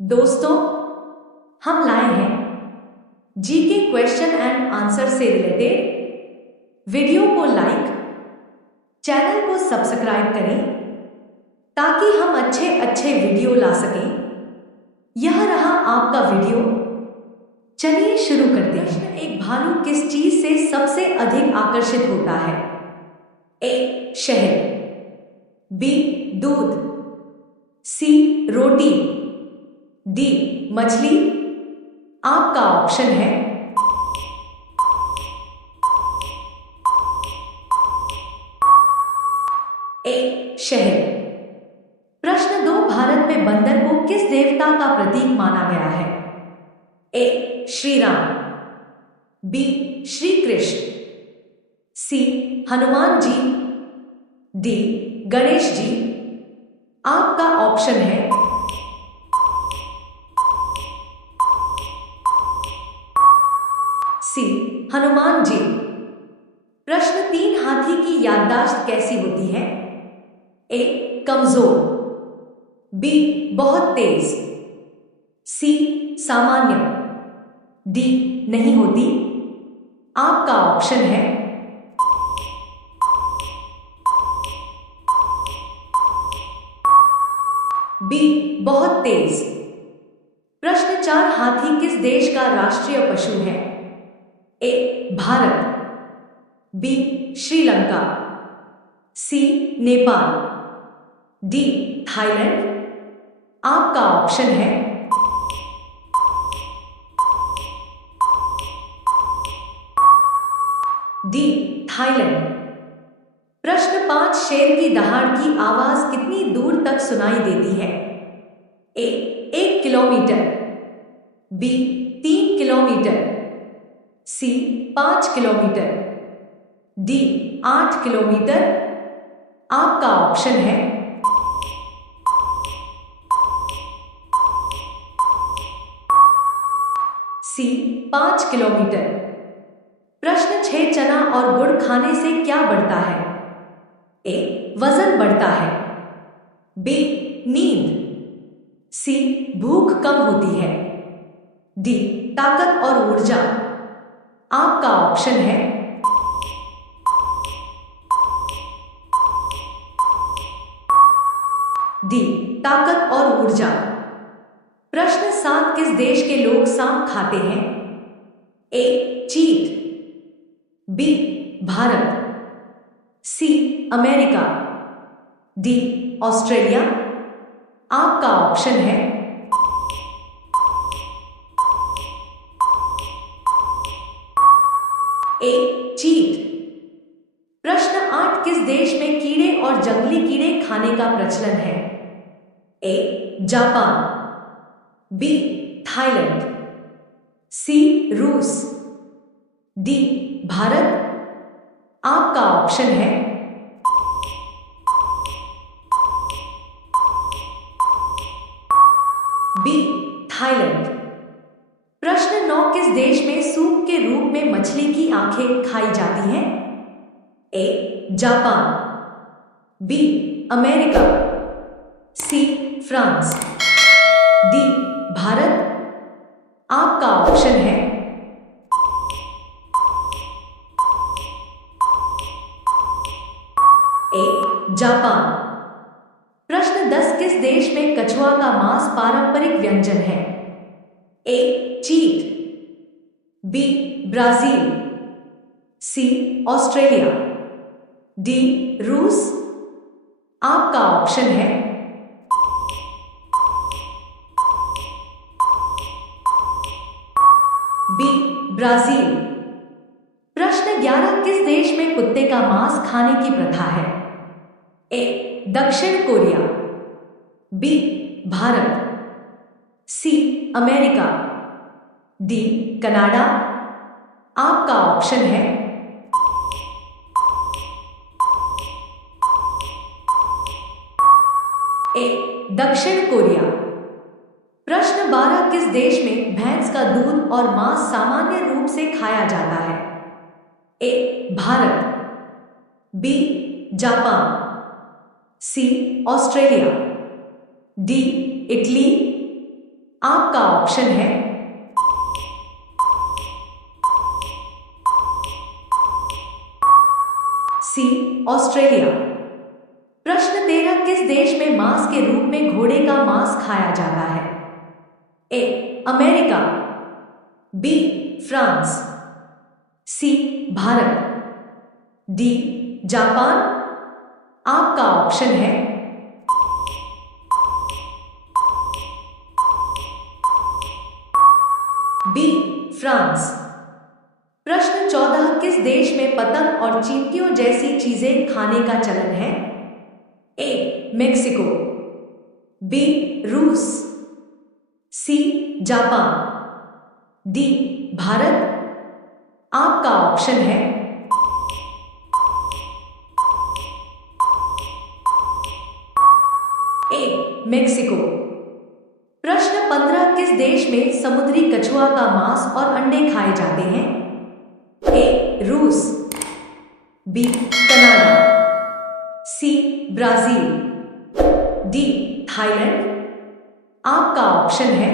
दोस्तों, हम लाए हैं जीके क्वेश्चन एंड आंसर से रिलेटेड। वीडियो को लाइक, चैनल को सब्सक्राइब करें ताकि हम अच्छे अच्छे वीडियो ला सकें। यह रहा आपका वीडियो। चलिए शुरू करते हैं। प्रश्न एक, भालू किस चीज से सबसे अधिक आकर्षित होता है? ए शहद, बी दूध, सी रोटी, डी मछली। आपका ऑप्शन है ए शहद। प्रश्न दो, भारत में बंदर को किस देवता का प्रतीक माना गया है? ए श्री राम, बी श्री कृष्ण, सी हनुमान जी, डी गणेश जी। आपका ऑप्शन है सी हनुमान जी। प्रश्न तीन, हाथी की याददाश्त कैसी होती है? ए कमजोर, बी बहुत तेज, सी सामान्य, डी नहीं होती। आपका ऑप्शन है बी बहुत तेज। प्रश्न चार, हाथी किस देश का राष्ट्रीय पशु है? ए भारत, बी श्रीलंका, सी नेपाल, डी थाईलैंड। आपका ऑप्शन है डी थाईलैंड। प्रश्न पांच, शेर की दहाड़ की आवाज कितनी दूर तक सुनाई देती है? ए 1 किलोमीटर, बी 3 किलोमीटर, सी 5 किलोमीटर, डी 8 किलोमीटर। आपका ऑप्शन है सी 5 किलोमीटर। प्रश्न छह, चना और गुड़ खाने से क्या बढ़ता है? ए वजन बढ़ता है, बी नींद, सी भूख कम होती है, डी ताकत और ऊर्जा। आपका ऑप्शन है डी ताकत और ऊर्जा। प्रश्न सात, किस देश के लोग सांप खाते हैं? ए चीट, B Bharat, C America, D Australia. आपका ऑप्शन है ए चीट। प्रश्न आठ, किस देश में कीड़े और जंगली कीड़े खाने का प्रचलन है? ए जापान, बी थाईलैंड, सी रूस, डी भारत। आपका ऑप्शन है बी थाईलैंड। प्रश्न नौ, किस देश में सूप के रूप में मछली की आंखें खाई जाती हैं? A Japan, B America, C France, D Bharat. आपका ऑप्शन है ए जापान। प्रश्न 10, किस देश में कछुआ का मांस पारंपरिक व्यंजन है? ए चीन, बी ब्राजील, सी ऑस्ट्रेलिया, डी रूस। आपका ऑप्शन है बी ब्राजील। प्रश्न 11, किस देश में कुत्ते का मांस खाने की प्रथा है? ए दक्षिण Korea, B Bharat, C America, D Canada. आपका ऑप्शन है ए दक्षिण कोरिया। प्रश्न 12, किस देश में भैंस का दूध और मांस सामान्य रूप से खाया जाता है? ए भारत, बी जापान, सी ऑस्ट्रेलिया, डी इटली। आपका ऑप्शन है सी ऑस्ट्रेलिया। प्रश्न 13 किस देश में मांस के रूप में घोड़े का मांस खाया जाता है? A America, B France, C Bharat, D Japan. आपका ऑप्शन है बी फ्रांस। प्रश्न 14 किस देश में पतंग और चींटियों जैसी चीजें खाने का चलन है? ए मेक्सिको, बी रूस, सी जापान, डी भारत। आपका ऑप्शन है ए मेक्सिको। प्रश्न 15 किस देश में समुद्री कछुआ का मांस और अंडे खाए जाते हैं? ए रूस, B Canada, C Brazil, D Thailand. आपका ऑप्शन है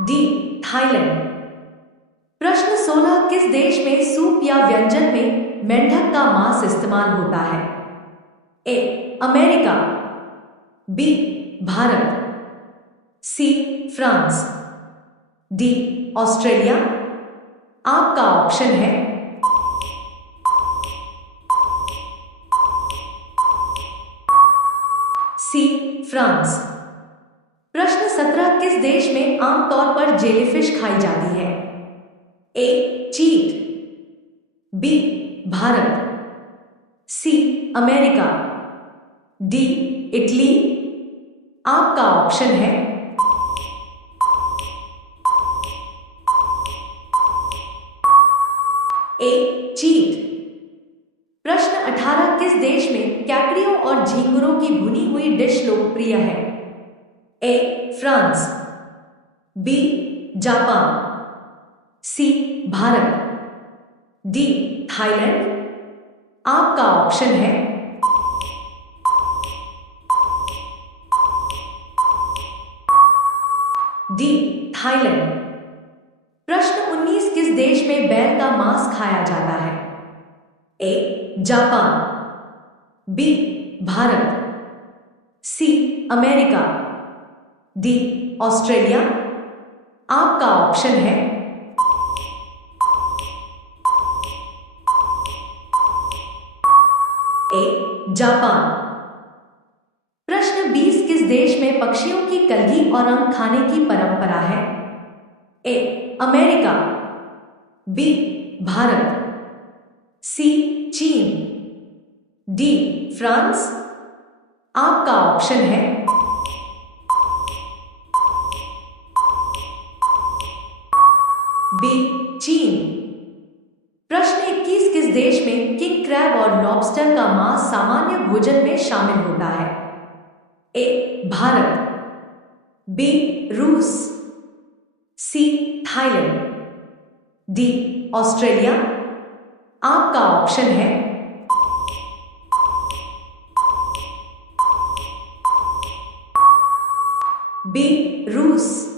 डी थाईलैंड। प्रश्न 16 किस देश में सूप या व्यंजन में मेंढक का मांस इस्तेमाल होता है? A America, B Bharat, C France, D Australia. आपका ऑप्शन है सी फ्रांस। प्रश्न 17 किस देश में आमतौर पर जेलीफिश खाई जाती है? ए चीन, B Bharat, C America, D Italy. आपका ऑप्शन है ए चीन। प्रश्न 18 किस देश में कैकड़ियों और झींगुरों की भुनी हुई डिश लोकप्रिय है? A France, B Japan, C Bharat, D Thailand. आपका ऑप्शन है डी थाईलैंड। प्रश्न 19 किस देश में बैल का मांस खाया जाता है? A Japan, B Bharat, C America, D Australia. आपका ऑप्शन है ए जापान। प्रश्न 20 किस देश में पक्षियों की कलगी और अंग खाने की परंपरा है? ए अमेरिका, बी भारत, सी चीन, डी फ्रांस। आपका ऑप्शन है बी चीन। प्रश्न 21 किस देश में किंग क्रैब और लॉबस्टर का मांस सामान्य भोजन में शामिल होता है? ए भारत, बी रूस, सी थाईलैंड, डी ऑस्ट्रेलिया। आपका ऑप्शन है बी रूस।